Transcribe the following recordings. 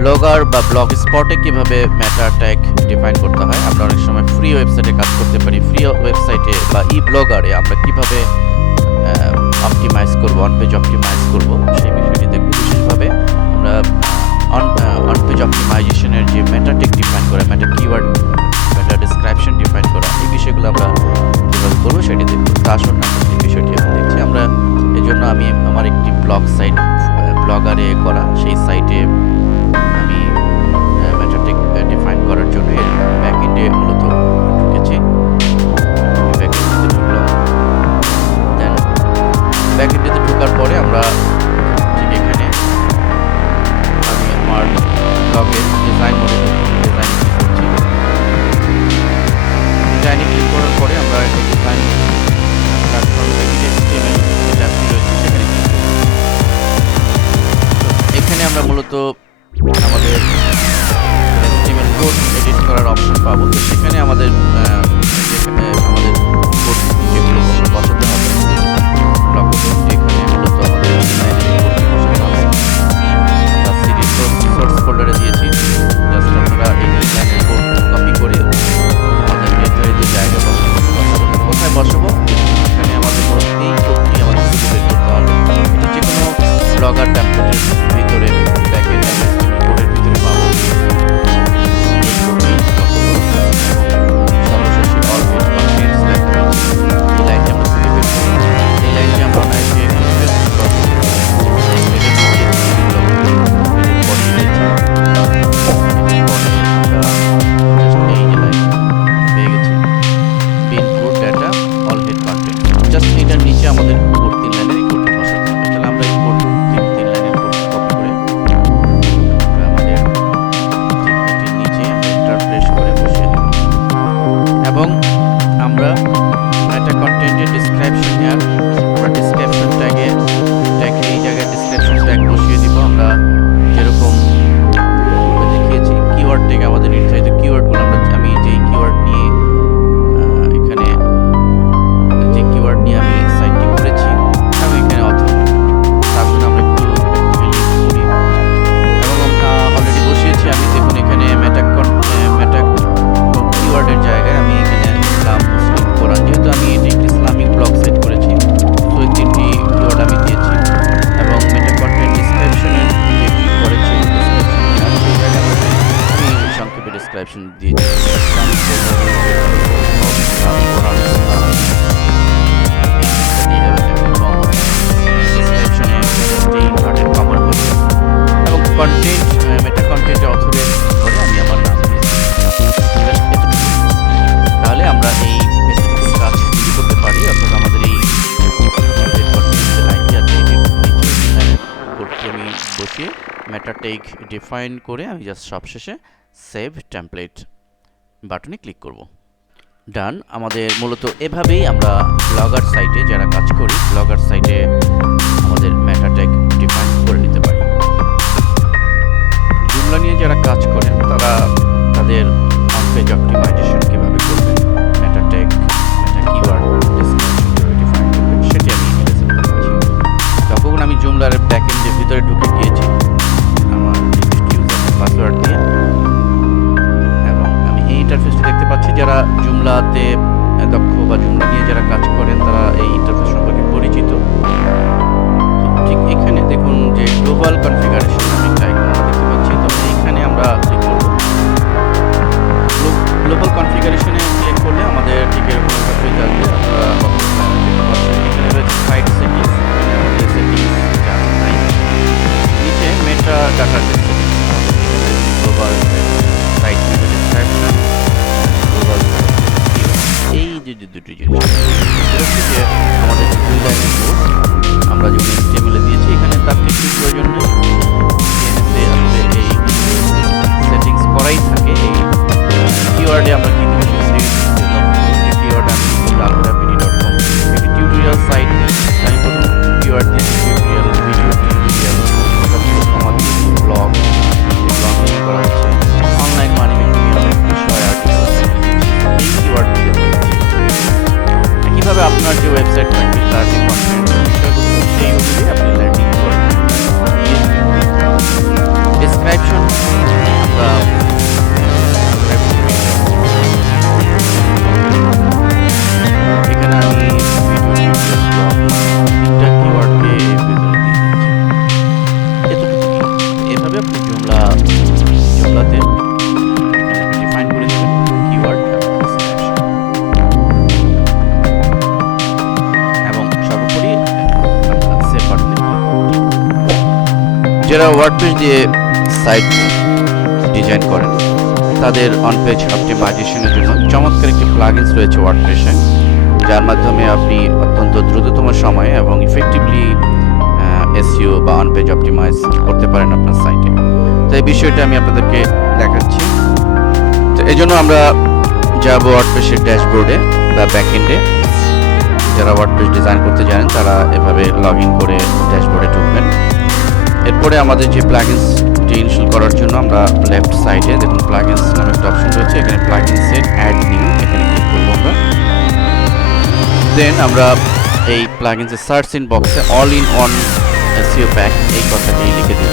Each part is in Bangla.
ব্লগার বা ব্লগ স্পটে কিভাবে মেটা ট্যাগ ডিফাইন করতে হয়। আমরা অনেক সময় ফ্রি ওয়েবসাইটে কাজ করতে পারি। ফ্রি ওয়েবসাইটে বা ই ব্লগারে আমরা কিভাবে অপটিমাইজ করব, অন পেজ অপটিমাইজ করব, সেই বিষয়টি দেখব। বিশেষভাবে আমরা অন পেজ অপটিমাইজেশনের যে মেটা ট্যাগ ডিফাইন করা, মেটা কিওয়ার্ড, মেটা ডেসক্রিপশন ডিফাইন করা, এই বিষয়গুলো আমরা কীভাবে করবো সেটি দেখব। তা আসুন আমরা সেই বিষয়টি এখন দেখছি। আমরা এই জন্য আমি আমার একটি ব্লগ সাইট, ব্লগারে করা সেই সাইটে আমি মেটা ট্যাগ ডিফাইন করার জন্য এর ব্যাকএন্ডে মূলত ঢুকেছি। ব্যাকএন্ডে ঢুকলাম। দেন ব্যাকএন্ডে ঢোকার পরে আমরা ঠিক এখানে আমি আমার ব্লগের ডিজাইন মোডে ডিজাইন ক্লিক করছি। ডিজাইনে ক্লিক করার পরে আমরা এই ডিজাইন প্ল্যাটফর্ম HTML ট্যাবটি রয়েছে সেখানে ক্লিক করব। এখানে আমরা মূলত আমাদের HTML কোড এডিট করার অপশন পাবো। তো সেখানে আমাদের কোড যেগুলো বসাতে হবে, ব্লগ কোড এখানে মূলত আমাদের ডিজাইনের কোড বসাতে হবে। আমরা সিরিজ সোর্স ফোল্ডারে দিয়েছি। জাস্ট আপনারা এই ডিজাইনের কোড কপি করে আমাদের নির্ধারিত জায়গায় বসাবো। কোথায় বসাবো? এখানে আমাদের এই কোডটি আমাদের খুঁজে বের করতে হবে। এটা যে কোনো ব্লগার টেমপ্লেটের ভিতরে ব্যাকএন্ড HTML কোডের ভিতরে পাবো। এই কোডটি সর্বশেষে অল পেজ কন্টেন্টস লেখা আছে। এই লাইনটি আমরা খুঁজে বের করব। এই লাইনটি আমরা অনায়াসে পেস্ট করব। এটার নিচে আমাদের কোড 3 লাইনের এই কোডটি বসাতে হবে। তাহলে আমরা এই কোড 3 লাইনের কোড কপি করে আমাদের এটির নিচে এন্টার প্রেস করে বসিয়ে দেব। এবং আমরা মেটা কন্টেন্টের ডেসক্রিপশন হিয়ার, আমরা ডেসক্রিপশন ট্যাগে এই জায়গায় ডেসক্রিপশন ট্যাগ বসিয়ে দিব। আমরা যেরকম দেখিয়েছি কিওয়ার্ড ট্যাগ, আমাদের নির্ধারিত কিওয়ার্ডগুলো আমি যেই কিওয়ার্ড নিয়ে এখানে যে কিওয়ার্ড নিয়ে আমি সাইটটি করেছি আমি এখানে অথর তার জন্য আমরা একটু প্র্যাকটিক্যালি করি। এবং অলরেডি বসিয়েছি আমি। দেখুন এখানে মেটা কিওয়ার্ডের জায়গায় আমি এখানে ইসলাম, মুসলিম, কোরআন, যেহেতু আমি এটি একটি ইসলামিক ব্লগ সেট করেছি তো এই 3টি কিওয়ার্ড আমি দিয়েছি। এবং মেটা কন্টেন্ট ডিসক্রিপশনের যে করেছি ডিসক্রিপশন সেই জায়গায় আমি সংক্ষেপে ডিসক্রিপশন দিয়েছি। এবং কন্টেন্ট মেটা কন্টেন্টে অথরের পরে আমি আমার নাম দিয়েছি। তাহলে আমরা এই এতটুকু কাজ শুরু করতে পারি। অর্থাৎ আমাদের এই লাইনটি আছে কোডটি আমি বসিয়ে মেটা ট্যাগ ডিফাইন করে আমি জাস্ট সবশেষে সেভ টেমপ্লেট বাটনে ক্লিক করব। ডান। আমাদের মূলত এভাবেই আমরা ব্লগার সাইটে যারা কাজ করি, ব্লগার সাইটে আমাদের মেটা ট্যাগ ডিফাইন করে নিতে পারি। জুমলা নিয়ে যারা কাজ করেন তারা তাদের অন পেজ অপটিমাইজেশন কীভাবে করবেন, মেটা ট্যাগ, মেটা কিওয়ার্ড ডেসক্রিপশন কীভাবে ডিফাইন করবেন সেটি আমি এখানে দেখাচ্ছি। তখন আমি জুমলার ব্যাকএন্ডের ভিতরে ঢুকে গিয়েছি আমার ইউজার পাসওয়ার্ড দিয়ে। এবং আমি এই ইন্টারফেসটি দেখতে পাচ্ছি। যারা জুমলাতে দক্ষ বা জুমলা নিয়ে যারা কাজ করেন তারা এই ইন্টারফেস সম্পর্কে পরিচিত। ঠিক এখানে দেখুন যে গ্লোবাল কনফিগারেশন আমি একটা আইকন দেখতে পাচ্ছি। তো এইখানে আমরা ক্লিক করব। গ্লোবাল কনফিগারেশনে ক্লিক করলে আমাদের ঠিক এরকম একটা পেজ আসবে। আপনারা দেখতে পাচ্ছেন এখানে রয়েছে সাইট সেটিংস। এখানে আমাদের সেটিংস যা নাই, নিচে meta data settings, global site meta description, global site, এই যে দুটি জিনিস যে আমাদের 2 লাইনের কোড আমরা যেমন HTML দিয়েছি এখানে তার কিছু প্রয়োজন নেই। CSS আসলে এই সেটিংস করাই থাকে। এই কিওয়ার্ডে আমরা কি দিব কিওয়ার্ড আমি al-hera.com একটি টিউটোরিয়াল সাইট। আমি প্রথম কিওয়ার্ড দিয়েছি টিউটোরিয়াল, ভিডিও টিউটোরিয়াল, কমা দিয়েছি ব্লগ, ব্লগ করা হচ্ছে অনলাইন মানি মেকিং এর অনেক বিষয় আর্টিকেল এই কিওয়ার্ড দিয়ে। একইভাবে আপনার যে ওয়েবসাইট যারা ওয়ার্ডপ্রেস দিয়ে সাইট ডিজাইন করেন তাদের অন পেজ অপটিমাইজেশনের জন্য চমৎকার একটি প্লাগইনস রয়েছে ওয়ার্ডপ্রেসে, যার মাধ্যমে আপনি অত্যন্ত দ্রুততম সময়ে এবং ইফেক্টিভলি এসইও বা অন পেজ অপটিমাইজ করতে পারেন আপনার সাইটে। তো এই বিষয়টা আমি আপনাদেরকে দেখাচ্ছি। তো এই জন্য আমরা যাব ওয়ার্ডপ্রেসের ড্যাশবোর্ডে বা ব্যাকএন্ডে। যারা ওয়ার্ডপ্রেস ডিজাইন করতে জানেন তারা এভাবে লগ ইন করে ড্যাশবোর্ডে ঢুকবেন। এরপরে আমাদের যে প্লাগইনসটি ইনস্টল করার জন্য আমরা লেফট সাইডে দেখুন প্লাগইনস নামে একটা অপশন রয়েছে, এখানে প্লাগইনসের অ্যাড নিউ এখানে ক্লিক করব আমরা। দেন আমরা এই প্লাগইনসের সার্চ ইন বক্সে all in one SEO pack এই কথাটি লিখে দেব।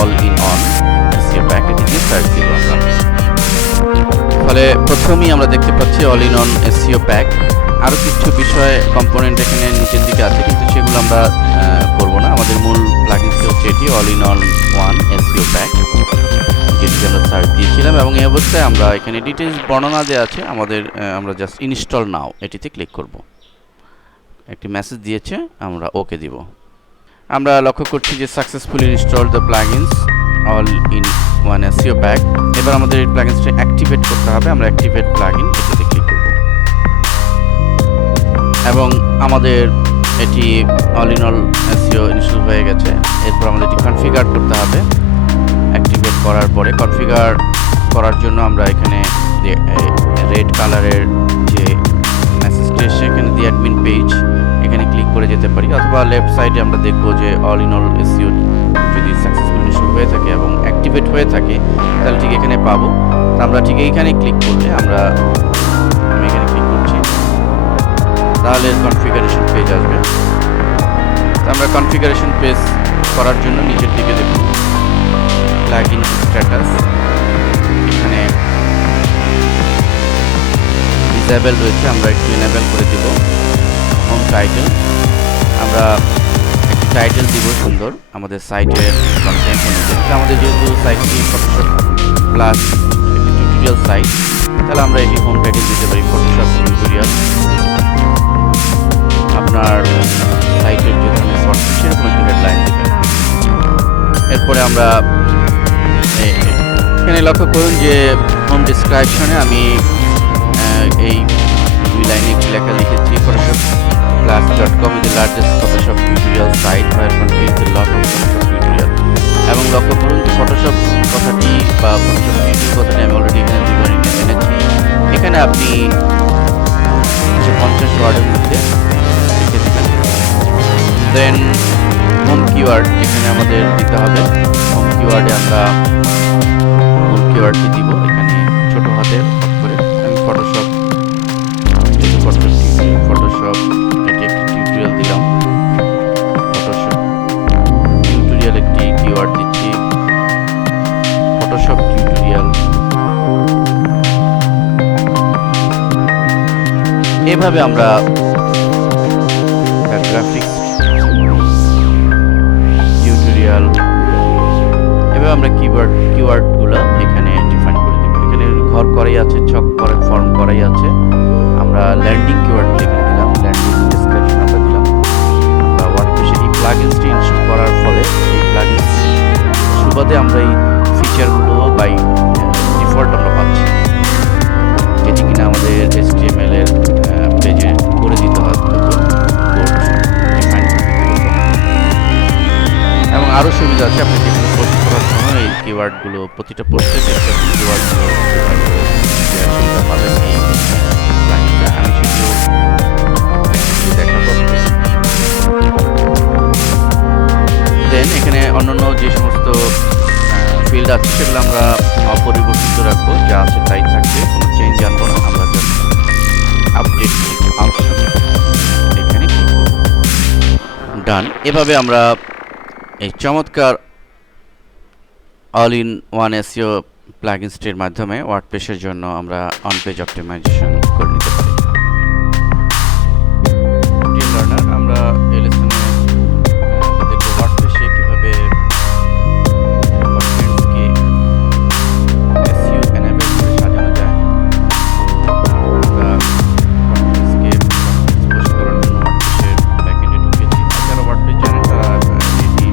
All in one SEO pack এটিকে সার্চ দেব আমরা। ফলে প্রথমেই আমরা দেখতে পাচ্ছি all in one SEO pack. আরও কিছু বিষয় কম্পোনেন্ট এখানে নিচের দিকে আছে, কিন্তু সেগুলো আমরা করব না। আমাদের মূল প্লাগইনসটি হচ্ছে এটি all in on one SEO pack, যেটিকে আমরা সার্চ দিয়েছিলাম। এবং এই অবস্থায় আমরা এখানে ডিটেলস বর্ণনা দেওয়া আছে আমাদের, আমরা জাস্ট ইনস্টল নাও এটিতে ক্লিক করব। একটি মেসেজ দিয়েছে, আমরা ওকে দিব। আমরা লক্ষ্য করছি যে successfully install the plugins all in one SEO pack. এবার আমাদের এই প্লাগইনসটি অ্যাক্টিভেট করতে হবে, আমরা অ্যাক্টিভেট প্লাগইন এটিতে ক্লিক করব এবং আমাদের এটি all in all SEO install হয়ে গেছে। এরপর আমাদের এটি কনফিগার করতে হবে। অ্যাক্টিভেট করার পরে কনফিগার করার জন্য আমরা এখানে রেড কালারের যে মেসেজটি এসে এখানে দি অ্যাডমিন পেজ এখানে ক্লিক করে যেতে পারি, অথবা লেফট সাইডে আমরা দেখব যে অল ইন অল এসইও যদি সাকসেসফুল ইনস্টল হয়ে থাকে এবং অ্যাক্টিভেট হয়ে থাকে তাহলে ঠিক এখানে পাবো। তো আমরা ঠিক এইখানে ক্লিক করলে আমি এখানে ক্লিক করছি, তাহলে কনফিগারেশন পেজ আসবে। তো আমরা কনফিগারেশন পেজ করার জন্য নিচের দিকে দেখুন প্লাগইন স্ট্যাটাস, এখানে ডিসেবল রয়েছে, আমরা একটু এনেবল করে দিব। হোম টাইটেল, আমরা একটি টাইটেল দিব সুন্দর আমাদের সাইটের কন্টেন্ট অনুযায়ী। আমাদের যেহেতু সাইটটি ফটোশপ প্লাস একটি টিউটোরিয়াল সাইট, তাহলে আমরা এটি হোম টাইটেল দিতে পারি ফটোশপ টিউটোরিয়াল। আপনার সাইটের যে ধরনের ফন্ট সেরকম একটি হেডলাইন দেবেন। এরপরে আমরা এখানে লক্ষ্য করুন যে হোম ডিসক্রিপশনে আমি এই 2 লাইনে একটি লেখা লিখেছি, photoshop+.com is the largest Photoshop tutorial site where contains a lot of Photoshop tutorial। এবং লক্ষ্য করুন যে ফটোশপ কথাটি বা ফটোশপ টিউটোরিয়াল কথাটি আমি অলরেডি এখানে বিবরণী এনেছি। এখানে আপনি 50 ওয়ার্ডের মধ্যে লিখে দেবেন। দেন হোম কিওয়ার্ড এখানে আমাদের দিতে হবে। হোম কিওয়ার্ডে আমরা হোম কিওয়ার্ডটি দিব এখানে ছোট হাতে করে। আমি ফটোশপ এটি একটি টিউটোরিয়াল দিলাম, ফটোশপ টিউটোরিয়াল একটি কিওয়ার্ড দিচ্ছি, ফটোশপ টিউটোরিয়াল। এভাবে আমরা গ্রাফিক্স টিউটোরিয়াল, এভাবে আমরা কিওয়ার্ডগুলো এখানে ডিফাইন করে দেব। এখানে ঘর করাই আছে, ছক করে ফর্ম করাই আছে। আমরা ল্যান্ডিং কিওয়ার্ড এখানে দিলাম, ল্যান্ডিং ডেসক্রিপশন আমরা দিলাম। আমরা ওয়ার্ডপ্রেসে এই প্লাগইনসটি ইনস্টল করার ফলে এই প্লাগইনসটি সুবাদে আমরা এই ফিচারগুলো বাই ডিফল্ট আমরা পাচ্ছি, যেটি কিনা আমাদের HTML এর পেজে করে দিতে হয় ডিফাইন করে দিতে হতো। এবং আরও সুবিধা আছে, আপনি যেগুলো পোস্ট করার সময় এই কিওয়ার্ডগুলো প্রতিটা পোস্টের ক্ষেত্রে কিওয়ার্ডগুলো ডিফাইন করে দেওয়ার সুবিধা পাবেন এই প্লাগইনটা। আমি সেটিও দেখাবো। দেন এখানে অন্যান্য যে সমস্ত ফিল্ড আছে সেগুলো আমরা অপরিবর্তিত রাখবো, যা আছে তাই থাকবে, কোনো চেঞ্জ আনবো না। আমরা জাস্ট আপডেট অপশন এখানে ক্লিক করব, ডান। এভাবে আমরা এই চমৎকার অল ইন ওয়ান এসইও প্লাগইনসটির মাধ্যমে ওয়ার্ডপ্রেসের জন্য আমরা অন পেজ অপটিমাইজেশন করে নিতে পারি। ডিয়ার লার্নার, আমরা এই লেসনে দেখব ওয়ার্ডপ্রেসে কিভাবে কন্টেন্টকে এসইও এনেবল করে সাজানো যায়। আমরা কন্টেন্টকে পোস্ট করার জন্য ওয়ার্ডপ্রেসের ব্যাকএন্ডে ঢুকেছি। যারা ওয়ার্ডপ্রেস জানেন তারা এটি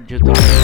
যেহেতু আমাদের